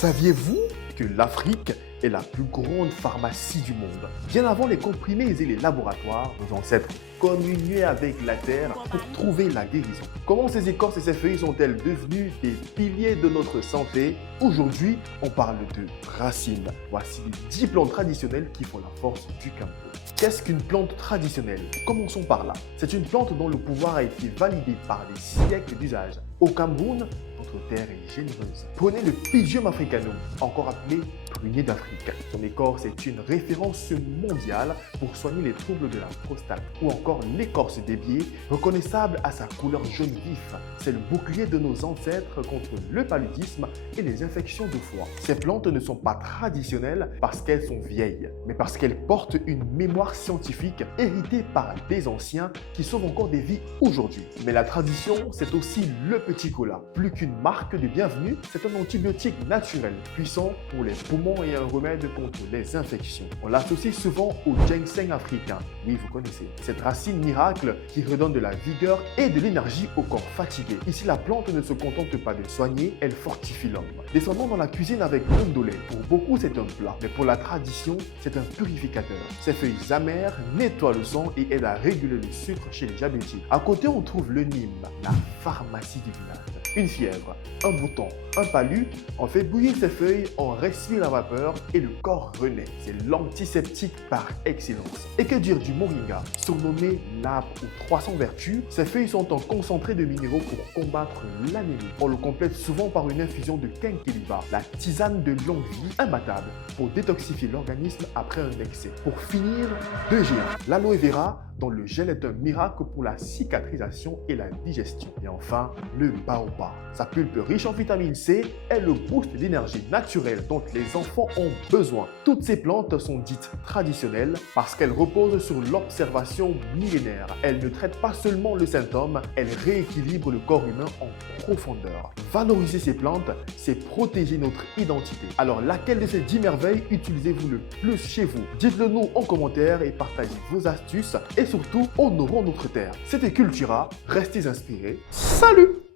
Saviez-vous que l'Afrique est la plus grande pharmacie du monde? Bien avant les comprimés et les laboratoires, nos ancêtres communiaient avec la terre pour trouver la guérison. Comment ces écorces et ces feuilles sont-elles devenues des piliers de notre santé? Aujourd'hui, on parle de racines. Voici les 10 plantes traditionnelles qui font la force du Cameroun. Qu'est-ce qu'une plante traditionnelle? Commençons par là. C'est une plante dont le pouvoir a été validé par des siècles d'usage. Au Cameroun, notre terre est généreuse. Prenez le Pygium africanum, encore appelé prunier d'Afrique. Son écorce est une référence mondiale pour soigner les troubles de la prostate. Ou encore l'écorce d'ébier, reconnaissable à sa couleur jaune vif. C'est le bouclier de nos ancêtres contre le paludisme et les infections de foie. Ces plantes ne sont pas traditionnelles parce qu'elles sont vieilles, mais parce qu'elles portent une mémoire scientifique héritée par des anciens qui sauvent encore des vies aujourd'hui. Mais la tradition, c'est aussi le petit cola. Plus qu'une marque de bienvenue, c'est un antibiotique naturel, puissant pour les poumons et un remède contre les infections. On l'associe souvent au ginseng africain. Oui, vous connaissez. Cette racine miracle qui redonne de la vigueur et de l'énergie au corps fatigué. Ici, la plante ne se contente pas de soigner, elle fortifie l'homme. Descendons dans la cuisine avec l'ondolé. Pour beaucoup, c'est un plat, mais pour la tradition, c'est un purificateur. Ses feuilles amères nettoient le sang et aident à réguler le sucre chez les diabétiques. À côté, on trouve le Nîmes, la pharmacie du village. Une fièvre, un bouton, un palu, on fait bouillir ses feuilles, on respire la vapeur et le corps renaît. C'est l'antiseptique par excellence. Et que dire du moringa? Surnommé l'arbre aux 300 vertus, ses feuilles sont en concentré de minéraux pour combattre l'anémie. On le complète souvent par une infusion de kenkeliba, la tisane de longue vie imbattable, pour détoxifier l'organisme après un excès. Pour finir, deux géants. L'aloe vera, dont le gel est un miracle pour la cicatrisation et la digestion. Et enfin, le baobab. Sa pulpe riche en vitamine C est le boost d'énergie naturelle dont les enfants ont besoin. Toutes ces plantes sont dites traditionnelles parce qu'elles reposent sur l'observation millénaire. Elles ne traitent pas seulement le symptôme, elles rééquilibrent le corps humain en profondeur. Valoriser ces plantes, c'est protéger notre identité. Alors, laquelle de ces 10 merveilles utilisez-vous le plus chez vous? Dites-le nous en commentaire et partagez vos astuces. Et surtout, honorons notre terre. C'était Cultura, restez inspirés. Salut!